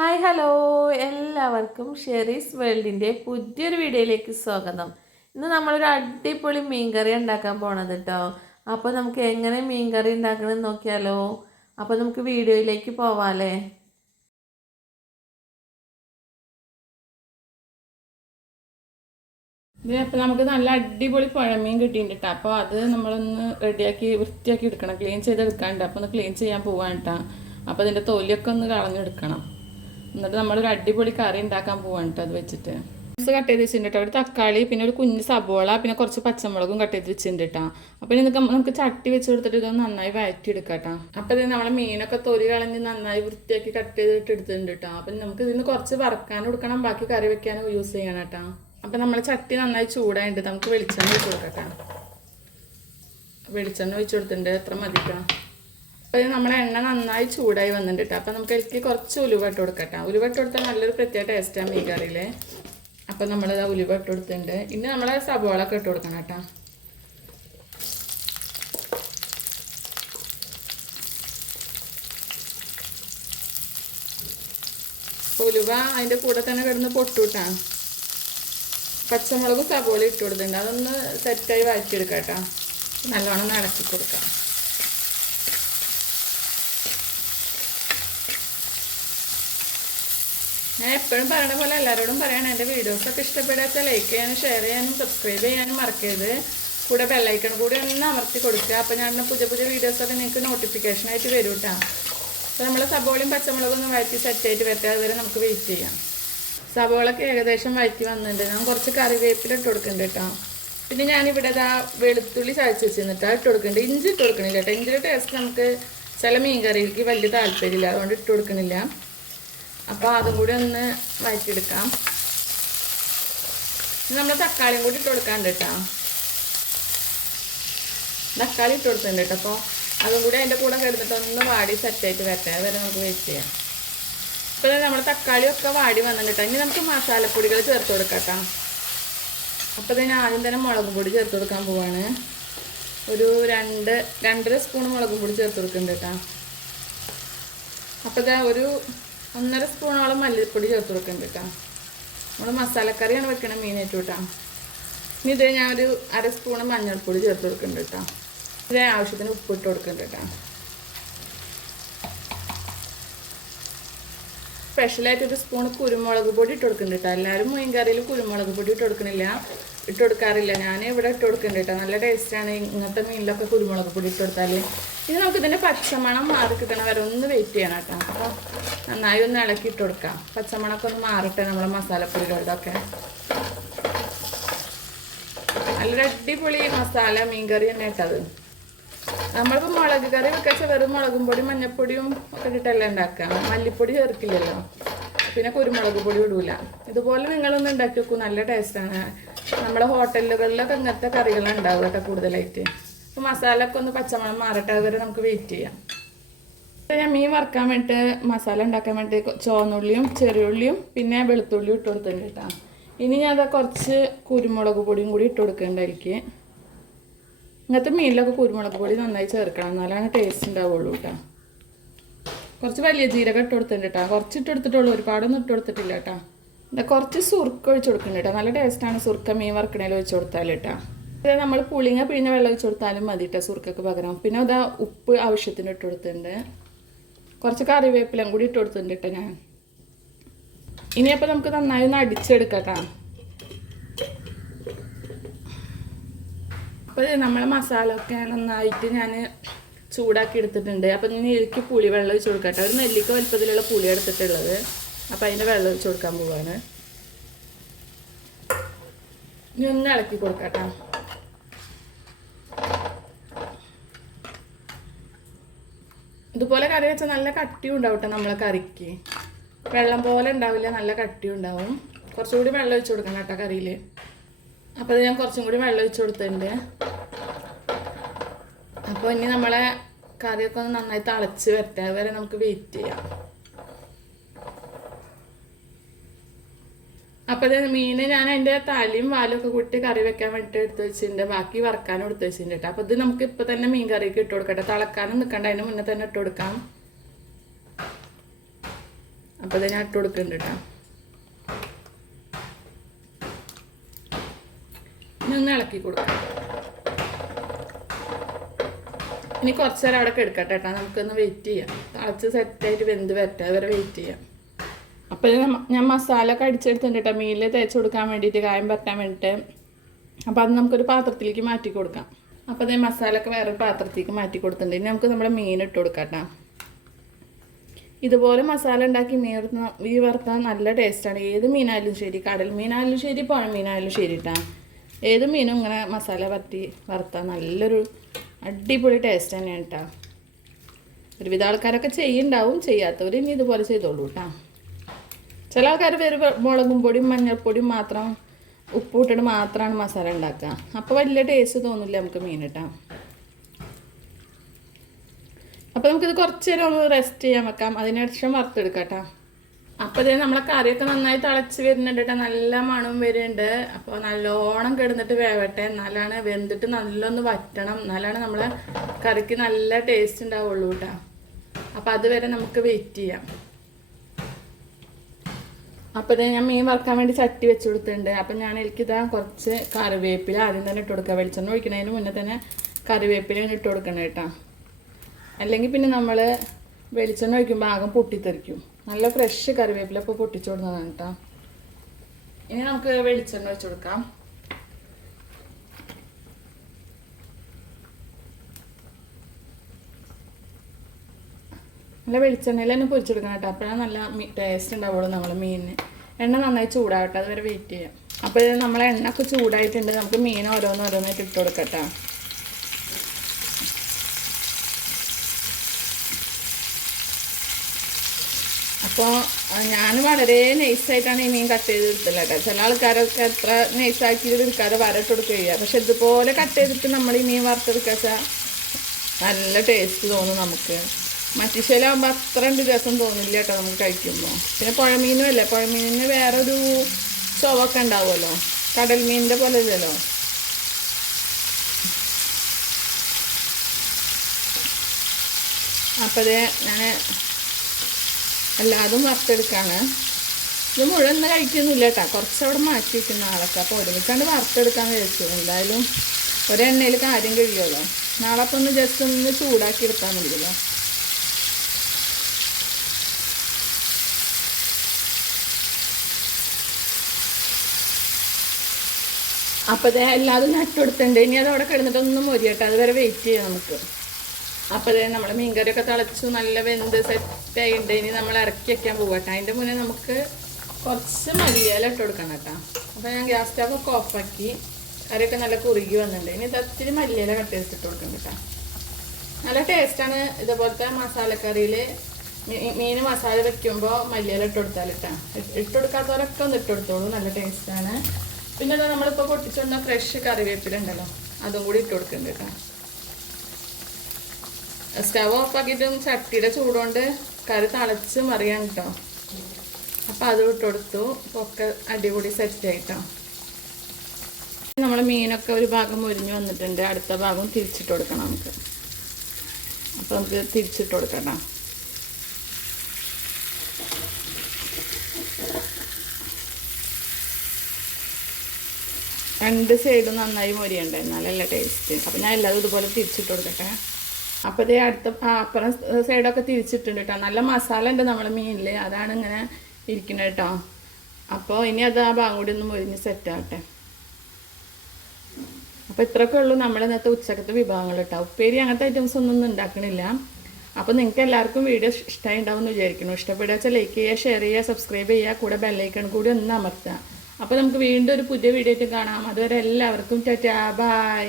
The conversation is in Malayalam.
ഹായ് ഹലോ എല്ലാവർക്കും ഷെറീസ് വേൾഡിൻ്റെ പുതിയൊരു വീഡിയോയിലേക്ക് സ്വാഗതം. ഇന്ന് നമ്മളൊരു അടിപൊളി മീൻകറി ഉണ്ടാക്കാൻ പോണത് കേട്ടോ. അപ്പോൾ നമുക്ക് എങ്ങനെ മീൻകറി ഉണ്ടാക്കണമെന്ന് നോക്കിയാലോ. അപ്പോൾ നമുക്ക് വീഡിയോയിലേക്ക് പോവാല്ലേ. ഇതിനപ്പോൾ നമുക്ക് നല്ല അടിപൊളി പുഴമീൻ കിട്ടിയിട്ടുണ്ട് കേട്ടോ. അപ്പോൾ അത് നമ്മളൊന്ന് റെഡിയാക്കി വൃത്തിയാക്കി എടുക്കണം, ക്ലീൻ ചെയ്തെടുക്കാണ്ട്. അപ്പോൾ ഒന്ന് ക്ലീൻ ചെയ്യാൻ പോവാൻ കേട്ടോ. അപ്പോൾ അതിൻ്റെ തൊലിയൊക്കെ ഒന്ന് കളഞ്ഞെടുക്കണം. എന്നിട്ട് നമ്മളൊരു അടിപൊളി കറി ഉണ്ടാക്കാൻ പോവാൻ കേട്ടോ. അത് വെച്ചിട്ട് കട്ട് ചെയ്ത് വെച്ചിട്ടുണ്ട് കേട്ടോ. ഒരു തക്കാളി, പിന്നെ ഒരു കുഞ്ഞ് സബോള, പിന്നെ കുറച്ച് പച്ചമുളകും കട്ട് ചെയ്ത് വെച്ചിട്ടുണ്ട് കേട്ടോ. അപ്പോൾ ഇനി നമുക്ക് ചട്ടി വെച്ച് കൊടുത്തിട്ട് ഇതൊന്ന് നന്നായി വഴറ്റിയെടുക്കാം കേട്ടോ. അപ്പോൾ ഇത് നമ്മളെ മീനൊക്കെ തൊലി കളഞ്ഞ് നന്നായി വൃത്തിയാക്കി കട്ട് ചെയ്തിട്ട് എടുത്തിട്ടുണ്ട് കേട്ടോ. അപ്പം നമുക്ക് ഇതിന് കുറച്ച് വറക്കാനും എടുക്കണം, ബാക്കി കറി വെക്കാനും യൂസ് ചെയ്യണം കേട്ടോ. അപ്പം നമ്മളെ ചട്ടി നന്നായി ചൂടായിട്ട് നമുക്ക് വെളിച്ചെണ്ണ ഒഴിച്ച് കൊടുക്കട്ടെ. വെളിച്ചെണ്ണ ഒഴിച്ച് കൊടുത്തിട്ടുണ്ട്, എത്ര മതിക്കാം. അപ്പോൾ നമ്മളെ എണ്ണ നന്നായി ചൂടായി വന്നിട്ടുണ്ട് കേട്ടോ. അപ്പോൾ നമുക്ക് എനിക്ക് കുറച്ച് ഉലുവ ഇട്ട് കൊടുക്കട്ടെ. ഉലുവ ഇട്ട് കൊടുത്താൽ നല്ലൊരു പ്രത്യേക ടേസ്റ്റാണ് മീൻ കറിയിൽ. അപ്പോൾ നമ്മളിത് ഉലുവ ഇട്ട് കൊടുത്തിട്ടുണ്ട്. ഇനി നമ്മളെ സബോളൊക്കെ ഇട്ട് കൊടുക്കണം കേട്ടോ. ഉലുവ അതിൻ്റെ കൂടെ തന്നെ കിടന്ന് പൊട്ടൂട്ടാണ്. പച്ചമുളകും സബോള ഇട്ട് കൊടുത്തിട്ടുണ്ട്. അതൊന്ന് സെറ്റായി വഴറ്റിയെടുക്കാം കേട്ടോ. നല്ലോണം ഇളക്കി കൊടുക്കാം. ഞാൻ എപ്പോഴും പറയണ പോലെ എല്ലാവരോടും പറയണം, എൻ്റെ വീഡിയോസൊക്കെ ഇഷ്ടപ്പെടാത്ത ലൈക്ക് ചെയ്യാനും ഷെയർ ചെയ്യാനും സബ്സ്ക്രൈബ് ചെയ്യാനും മറക്കരുത്. കൂടെ ബെല്ലൈക്കൺ കൂടി ഒന്ന് അമർത്തി കൊടുക്കുക. അപ്പോൾ ഞാൻ പുതിയ പുതിയ വീഡിയോസൊക്കെ നിങ്ങൾക്ക് നോട്ടിഫിക്കേഷനായിട്ട് വരും കേട്ടോ. അപ്പോൾ നമ്മൾ സബോളയും പച്ചമുളകും ഒന്ന് വഴറ്റി സെറ്റായിട്ട് വരട്ടെ. അതുവരെ നമുക്ക് വെയിറ്റ് ചെയ്യാം. സബോളൊക്കെ ഏകദേശം വഴറ്റി വന്നിട്ടുണ്ട്. ഞാൻ കുറച്ച് കറിവേപ്പില ഇട്ട് കൊടുക്കുന്നുണ്ട് കേട്ടോ. പിന്നെ ഞാനിവിടെ വെളുത്തുള്ളി ചതച്ച് വെച്ചിരുന്നിട്ട് ഇട്ട് കൊടുക്കുന്നുണ്ട്. ഇഞ്ചി ഇട്ട് കൊടുക്കണില്ല കേട്ടോ. ഇഞ്ചിയുടെ ടേസ്റ്റ് നമുക്ക് ചില മീൻ കറിയിലേക്ക് വലിയ താല്പര്യമില്ല, അതുകൊണ്ട് ഇട്ട് കൊടുക്കണില്ല. അപ്പോൾ അതും കൂടി ഒന്ന് വഴറ്റിയെടുക്കാം. നമ്മൾ തക്കാളിയും കൂടി ഇട്ട് കൊടുക്കാണ്ട് കേട്ടോ. തക്കാളി ഇട്ട് കൊടുക്കുന്നുണ്ട് കേട്ടോ. അപ്പോൾ അതും കൂടി അതിൻ്റെ കൂടെ കിടന്നിട്ട് ഒന്ന് വാടി സെറ്റായിട്ട് വരട്ടെ. അതുവരെ നമുക്ക് വെയിറ്റ് ചെയ്യാം. ഇപ്പോൾ നമ്മൾ തക്കാളിയൊക്കെ വാടി വന്നിട്ട് ഇനി നമുക്ക് മസാലപ്പൊടികൾ ചേർത്ത് കൊടുക്കാം കേട്ടോ. അപ്പോൾ ഇതിന് ആദ്യം തന്നെ മുളകും പൊടി ചേർത്ത് കൊടുക്കാൻ പോവാണ്. ഒരു 2-2.5 സ്പൂൺ മുളകും പൊടി ചേർത്ത് കൊടുക്കുന്നുണ്ട് കേട്ടോ. അപ്പോൾ ഇതാ ഒരു 1.5 സ്പൂണോളം മല്ലിപ്പൊടി ചേർത്ത് കൊടുക്കുന്നുണ്ട് കേട്ടോ. നമ്മൾ മസാലക്കറിയാണ് വെക്കണ മീനായിട്ട് കേട്ടോ. ഇനി ഇത് ഞാനൊരു 1/2 സ്പൂൺ മഞ്ഞൾപ്പൊടി ചേർത്ത് കൊടുക്കുന്നുണ്ട് കേട്ടോ. ഇതേ ആവശ്യത്തിന് ഉപ്പിട്ട് കൊടുക്കുന്നുണ്ട് കേട്ടോ. സ്പെഷ്യലായിട്ട് ഒരു സ്പൂൺ കുരുമുളക് പൊടി ഇട്ട് കൊടുക്കുന്നുണ്ട് കേട്ടോ. എല്ലാവരും മീൻ കറിയിൽ കുരുമുളക് പൊടി ഇട്ട് കൊടുക്കാറില്ല. ഞാൻ ഇവിടെ ഇട്ട് കൊടുക്കുന്നുണ്ട് കേട്ടോ. നല്ല ടേസ്റ്റാണ് ഇങ്ങനത്തെ മീനിലൊക്കെ കുരുമുളക് പൊടി ഇട്ട് കൊടുത്താൽ. ഇനി നമുക്ക് ഇതിൻ്റെ പച്ചമണം മാറി കിട്ടണ വരെ ഒന്ന് വെയിറ്റ് ചെയ്യണം കേട്ടോ. അപ്പോൾ നന്നായി ഒന്ന് ഇളക്കി ഇട്ട് കൊടുക്കാം. പച്ചമണമൊക്കെ ഒന്ന് മാറട്ടെ നമ്മളെ മസാലപ്പൊടികളുടെയൊക്കെ. നല്ലൊരു അടിപൊളി മസാല മീൻ കറി തന്നെ ഇട്ടത്. നമ്മളിപ്പോൾ മുളക് കറി വെക്കാച്ച വെറും മുളകും പൊടിയും മഞ്ഞപ്പൊടിയും ഒക്കെ ഇട്ടിട്ടല്ല ഉണ്ടാക്കാം. മല്ലിപ്പൊടി ചേർക്കില്ലല്ലോ, പിന്നെ കുരുമുളക് പൊടി ഇടൂല. ഇതുപോലെ നിങ്ങളൊന്ന് ഉണ്ടാക്കി വെക്കൂ, നല്ല ടേസ്റ്റാണ്. നമ്മുടെ ഹോട്ടലുകളിലൊക്കെ ഇങ്ങനത്തെ കറികളുണ്ടാവും കേട്ടോ കൂടുതലായിട്ട്. അപ്പോൾ മസാല ഒക്കെ ഒന്ന് പച്ചമണം മാറട്ടെ, അതുവരെ നമുക്ക് വെയിറ്റ് ചെയ്യാം. ഞാൻ മീൻ വറുക്കാൻ വേണ്ടിയിട്ട് മസാല ഉണ്ടാക്കാൻ വേണ്ടി ചുവന്നുള്ളിയും ചെറിയുള്ളിയും പിന്നെ വെളുത്തുള്ളിയും ഇട്ട് കൊടുത്തിട്ടുണ്ട് കേട്ടോ. ഇനി ഞാൻ കുറച്ച് കുരുമുളക് പൊടിയും കൂടി ഇട്ട് കൊടുക്കേണ്ടതായിരിക്കും. ഇങ്ങനത്തെ മീനിലൊക്കെ കുരുമുളക് പൊടി നന്നായി ചേർക്കണം, എന്നാലാണ് ടേസ്റ്റ് ഉണ്ടാവുള്ളൂ കേട്ടോ. കുറച്ച് വലിയ ജീരകം ഇട്ട് കൊടുത്തിട്ടുണ്ട് കേട്ടോ. കുറച്ച് ഇട്ട് കൊടുത്തിട്ടുള്ളൂ, ഒരുപാടൊന്നും ഇട്ട് കൊടുത്തിട്ടില്ല കേട്ടോ. കുറച്ച് സുർക്ക ഒഴിച്ച് കൊടുക്കുന്നുണ്ട് കേട്ടോ. നല്ല ടേസ്റ്റാണ് സുർക്ക മീൻ വറുക്കണേൽ ഒഴിച്ച് കൊടുത്താൽ കേട്ടോ. ഇത് നമ്മൾ പുളിങ്ങ പിഴിഞ്ഞ വെള്ളം ഒഴിച്ച് കൊടുത്താലും മതി കേട്ടോ സുർക്കക്ക് പകരം. പിന്നെ അതാ ഉപ്പ് ആവശ്യത്തിന് ഇട്ട് കൊടുത്തിട്ടുണ്ട്. കുറച്ച് കറിവേപ്പിലും കൂടി ഇട്ട് കൊടുത്തിട്ടുണ്ട് കേട്ടോ ഞാൻ. ഇനിയപ്പോൾ നമുക്ക് നന്നായി ഒന്ന് അടിച്ചെടുക്കാം കേട്ടോ. അപ്പോൾ നമ്മളെ മസാല ഒക്കെ നന്നായിട്ട് ഞാൻ ചൂടാക്കി എടുത്തിട്ടുണ്ട്. അപ്പോൾ ഇനി എനിക്ക് പുളി വെള്ളം ഒഴിച്ച് കൊടുക്കട്ടെ. ഒരു നെല്ലിക്ക വലുപ്പത്തിലുള്ള പുളി എടുത്തിട്ടുള്ളത്. അപ്പോൾ അതിൻ്റെ വെള്ളം ഒഴിച്ച് കൊടുക്കാൻ പോവാണ്. ഇനി ഒന്ന് ഇളക്കി കൊടുക്കട്ടെ. ഇതുപോലെ കറി വെച്ചാൽ നല്ല കട്ടിയും ഉണ്ടാവും കേട്ടോ നമ്മളെ കറിക്ക്. വെള്ളം പോലെ ഉണ്ടാവില്ല, നല്ല കട്ടിയും ഉണ്ടാവും. കുറച്ചുകൂടി വെള്ളം ഒഴിച്ച് കൊടുക്കണം കേട്ടോ കറിയിൽ. അപ്പോൾ അത് ഞാൻ കുറച്ചും കൂടി വെള്ളം ഒഴിച്ച് കൊടുത്തിട്ടുണ്ട്. അപ്പോൾ ഇനി നമ്മളെ കറിയൊക്കെ ഒന്ന് നന്നായി തിളച്ച് വരട്ടെ, അതുവരെ നമുക്ക് വെയിറ്റ് ചെയ്യാം. അപ്പോൾ ഇത് മീൻ ഞാൻ അതിൻ്റെ തലയും വാലും ഒക്കെ കൂട്ടി കറി വെക്കാൻ വേണ്ടിയിട്ട് എടുത്ത് വെച്ചിട്ടുണ്ട്. ബാക്കി വറക്കാനും എടുത്ത് വെച്ചിട്ടുണ്ട് കേട്ടോ. അപ്പോൾ ഇത് നമുക്ക് ഇപ്പോൾ തന്നെ മീൻ കറിക്ക് ഇട്ട് കൊടുക്കട്ടെ. തിളക്കാനും നിൽക്കണ്ട, അതിന് മുന്നേ തന്നെ ഇട്ട് കൊടുക്കാം. അപ്പോൾ ഇത് ഞാൻ ഇട്ട് കൊടുക്കുന്നുണ്ട് കേട്ടോ. ഇനി ഒന്ന് ഇളക്കി കൊടുക്കാം. ഇനി കുറച്ച് നേരം അവിടെ എടുക്കട്ടെ കേട്ടോ. നമുക്കൊന്ന് വെയിറ്റ് ചെയ്യാം. തിളച്ച് സെറ്റായിട്ട് വെന്ത് വരട്ടെ, അതുവരെ വെയിറ്റ് ചെയ്യാം. അപ്പോൾ ഞാൻ മസാല ഒക്കെ അടിച്ചെടുത്തിട്ടുണ്ട് കേട്ടോ, മീനിൽ തേച്ച് കൊടുക്കാൻ വേണ്ടിയിട്ട്, കായം പറ്റാൻ വേണ്ടിയിട്ട്. അപ്പോൾ അത് നമുക്കൊരു പാത്രത്തിലേക്ക് മാറ്റി കൊടുക്കാം. അപ്പോൾ അതേ മസാല ഒക്കെ വേറൊരു പാത്രത്തിലേക്ക് മാറ്റി കൊടുത്തിട്ടുണ്ട്. ഇനി നമുക്ക് നമ്മുടെ മീൻ ഇട്ട് കൊടുക്കാം കേട്ടോ. ഇതുപോലെ മസാല ഉണ്ടാക്കി മീൻ വറുത്താൽ നല്ല ടേസ്റ്റാണ്. ഏത് മീനായാലും ശരി, കടൽ മീനായാലും ശരി, പുഴ മീനായാലും ശരി കേട്ടോ. ഏത് മീനും ഇങ്ങനെ മസാല പറ്റി വറുത്താൽ നല്ലൊരു അടിപൊളി ടേസ്റ്റ് തന്നെയാണ് കേട്ടോ. ഒരുവിധ ആൾക്കാരൊക്കെ ചെയ്യുന്നുണ്ടാവും, ചെയ്യാത്തവർ ഇനി ഇതുപോലെ ചെയ്തോളൂ കേട്ടോ. ചില ആൾക്കാർ മുളകും പൊടിയും മഞ്ഞൾപ്പൊടിയും മാത്രം ഉപ്പ് ഇട്ടിട്ട് മാത്രമാണ് മസാല ഉണ്ടാക്കുക. അപ്പോൾ വലിയ ടേസ്റ്റ് തോന്നില്ല നമുക്ക് മീൻ കേട്ടോ. അപ്പോൾ നമുക്കിത് കുറച്ച് നേരം ഒന്ന് റെസ്റ്റ് ചെയ്യാൻ വെക്കാം, അതിനുശേഷം വറുത്തെടുക്കാം കേട്ടോ. അപ്പോൾ ഇതേ നമ്മളെ കറിയൊക്കെ നന്നായി തിളച്ച് വരുന്നുണ്ട് കേട്ടോ, നല്ല മണം വരുന്നുണ്ട്. അപ്പോൾ നല്ലോണം കിടന്നിട്ട് വേവട്ടെ, എന്നാലാണ് വെന്തിട്ട് നല്ലൊന്ന് വറ്റണം, എന്നാലാണ് നമ്മളെ കറിക്ക് നല്ല ടേസ്റ്റ് ഉണ്ടാവുള്ളൂ കേട്ടോ. അപ്പോൾ അതുവരെ നമുക്ക് വെയിറ്റ് ചെയ്യാം. അപ്പോൾ ഇതേ ഞാൻ മീൻ വറുക്കാൻ വേണ്ടി ചട്ടി വെച്ച് കൊടുത്തിട്ടുണ്ട്. അപ്പം ഞാൻ എനിക്കിതാ കുറച്ച് കറിവേപ്പില ആദ്യം തന്നെ ഇട്ട് കൊടുക്കുക. വെളിച്ചെണ്ണ ഒഴിക്കുന്നതിന് മുന്നേ തന്നെ കറിവേപ്പില ഇട്ട് കൊടുക്കണം കേട്ടോ. അല്ലെങ്കിൽ പിന്നെ നമ്മൾ വെളിച്ചെണ്ണ ഒഴിക്കുമ്പോൾ ആകം പൊട്ടിത്തെറിക്കും. നല്ല ഫ്രഷ് കറിവേപ്പില ഇപ്പോൾ പൊട്ടിച്ചു കൊടുക്കുന്നതാണ് കേട്ടോ. ഇനി നമുക്ക് വെളിച്ചെണ്ണ ഒഴിച്ചു കൊടുക്കാം. നല്ല വെളിച്ചെണ്ണയിൽ തന്നെ പൊരിച്ചെടുക്കണം കേട്ടോ. അപ്പോഴാണ് നല്ല ടേസ്റ്റ് ഉണ്ടാവുള്ളൂ നമ്മൾ മീനിന്. എണ്ണ നന്നായി ചൂടാവട്ടെ, അതുവരെ വെയിറ്റ് ചെയ്യാം. അപ്പോൾ നമ്മളെ എണ്ണ ഒക്കെ ചൂടായിട്ടുണ്ട്. നമുക്ക് മീൻ ഓരോന്നോരോന്നായിട്ട് ഇട്ട് കൊടുക്കട്ടോ. അപ്പോൾ ഞാൻ വളരെ നൈസായിട്ടാണ് ഈ മീൻ കട്ട് ചെയ്ത് എടുത്തില്ല കേട്ടോ. ചില ആൾക്കാരൊക്കെ എത്ര നൈസാക്കി എടുക്കാതെ വരട്ട് കൊടുക്കുക ചെയ്യുക. പക്ഷെ ഇതുപോലെ കട്ട് ചെയ്തിട്ട് നമ്മൾ ഈ മീൻ വറുത്തെടുക്കുക വെച്ചാൽ നല്ല ടേസ്റ്റ് തോന്നും നമുക്ക്. മറ്റിശയിലാകുമ്പോൾ അത്ര രസം തോന്നില്ല കേട്ടോ നമുക്ക് കഴിക്കുമ്പോൾ. പിന്നെ പുഴമീനും അല്ലേ, പുഴമീനിന് വേറൊരു ചുവക്കെ ഉണ്ടാവുമല്ലോ, കടൽ മീനിൻ്റെ പോലെ ഇല്ലല്ലോ. അപ്പോൾ അതേ ഞാൻ എല്ലാതും വറുത്തെടുക്കാണ്. ഇത് മുഴുവൻ കഴിക്കുന്നില്ല കേട്ടോ, കുറച്ചവിടെ മാറ്റി വയ്ക്കുന്ന ആളൊക്കെ. അപ്പോൾ ഒരുമിച്ചാണ്ട് വറുത്തെടുക്കാമെന്ന് വിചാരിച്ചു. എന്തായാലും ഒരെണ്ണയിൽ കാര്യം കഴിയുമല്ലോ. നാളെ അപ്പോൾ ഒന്ന് ജസ്റ്റ് ഒന്ന് ചൂടാക്കി എടുത്താൽ മതിയല്ലോ. അപ്പോൾ അതേ എല്ലാതും നട്ടുകൊടുത്തിട്ടുണ്ട്. ഇനി അതവിടെ കിടന്നിട്ടൊന്നും മൊരിയട്ടെ, അതുവരെ വെയിറ്റ് ചെയ്യാം നമുക്ക്. അപ്പോൾ അതേ നമ്മൾ മീൻകറിയൊക്കെ തിളച്ചു നല്ല വെന്ത് സെറ്റായിട്ടുണ്ട്. ഇനി നമ്മൾ ഇറക്കി വയ്ക്കാൻ പോകട്ടെ. അതിൻ്റെ മുന്നേ നമുക്ക് കുറച്ച് മല്ലിയില ഇട്ട് കൊടുക്കണം കേട്ടോ. അപ്പോൾ ഞാൻ ഗ്യാസ് സ്റ്റവൊക്കെ ഓഫാക്കി, കറിയൊക്കെ നല്ല കുറുകി വന്നിട്ടുണ്ട്. ഇനി ഇത്തിരി മല്ലിയില കട്ട് ചെയ്തിട്ട് കൊടുക്കണം കേട്ടോ. നല്ല ടേസ്റ്റാണ് ഇതുപോലത്തെ മസാലക്കറിയിൽ. മീൻ മസാല വയ്ക്കുമ്പോൾ മല്ലിയില ഇട്ട് കൊടുത്താൽ കേട്ടോ. ഇട്ട് കൊടുക്കാത്തവരൊക്കെ ഒന്ന് ഇട്ട് കൊടുത്തോളൂ, നല്ല ടേസ്റ്റാണ്. പിന്നെ അതാ നമ്മളിപ്പോൾ പൊട്ടിച്ചുകൊണ്ട ഫ്രഷ് കറിവേപ്പില ഉണ്ടല്ലോ, അതും കൂടി ഇട്ട് കൊടുക്കുന്നുണ്ട് കേട്ടോ. സ്റ്റവ് ഓഫാക്കിയിട്ടും ചട്ടിയുടെ ചൂടുകൊണ്ട് കറി തിളച്ച് മറിയാൻ കേട്ടോ. അപ്പോൾ അത് ഇട്ട് കൊടുത്തു. ഒക്കെ അടിപൊളി സെറ്റായിട്ടോ. നമ്മൾ മീനൊക്കെ ഒരു ഭാഗം മുരിഞ്ഞ് വന്നിട്ടുണ്ട്, അടുത്ത ഭാഗം തിരിച്ചിട്ട് കൊടുക്കണം നമുക്ക്. അപ്പോൾ നമുക്ക് തിരിച്ചിട്ട് കൊടുക്കണം. രണ്ട് സൈഡും നന്നായി മൊരിയണ്ട, എന്നാലല്ല ടേസ്റ്റ്. അപ്പോൾ ഞാൻ എല്ലാതും ഇതുപോലെ തിരിച്ചിട്ട് കൊടുക്കട്ടെ. അപ്പോൾ ഇതേ അടുത്ത അപ്പുറം സൈഡൊക്കെ തിരിച്ചിട്ടുണ്ട് കേട്ടോ. നല്ല മസാല ഉണ്ട് നമ്മളെ മീനിൽ, അതാണ് ഇങ്ങനെ ഇരിക്കുന്നത് കേട്ടോ. അപ്പോൾ ഇനി അത് ആ ഭാഗം കൂടി ഒന്ന് മൊരിഞ്ഞ് സെറ്റാകട്ടെ. അപ്പോൾ ഇത്രയൊക്കെ ഉള്ളൂ നമ്മുടെ ഇന്നത്തെ ഉച്ചക്കത്തെ വിഭവങ്ങൾ കേട്ടോ. ഉപ്പേരി അങ്ങനത്തെ ഐറ്റംസ് ഒന്നും ഉണ്ടാക്കണില്ല. അപ്പോൾ നിങ്ങൾക്ക് എല്ലാവർക്കും വീഡിയോ ഇഷ്ടമായി ഉണ്ടാവും എന്ന് വിചാരിക്കുന്നു. ഇഷ്ടപ്പെടുക വെച്ചാൽ ലൈക്ക് ചെയ്യുക, ഷെയർ ചെയ്യുക, സബ്സ്ക്രൈബ് ചെയ്യുക, കൂടെ ബെല്ലൈക്കൺ കൂടി ഒന്ന് അമർത്തുക. അപ്പോൾ നമുക്ക് വീണ്ടും ഒരു പുതിയ വീഡിയോ ആയിട്ട് കാണാം. അതുവരെ എല്ലാവർക്കും ടാറ്റാ, ബൈ.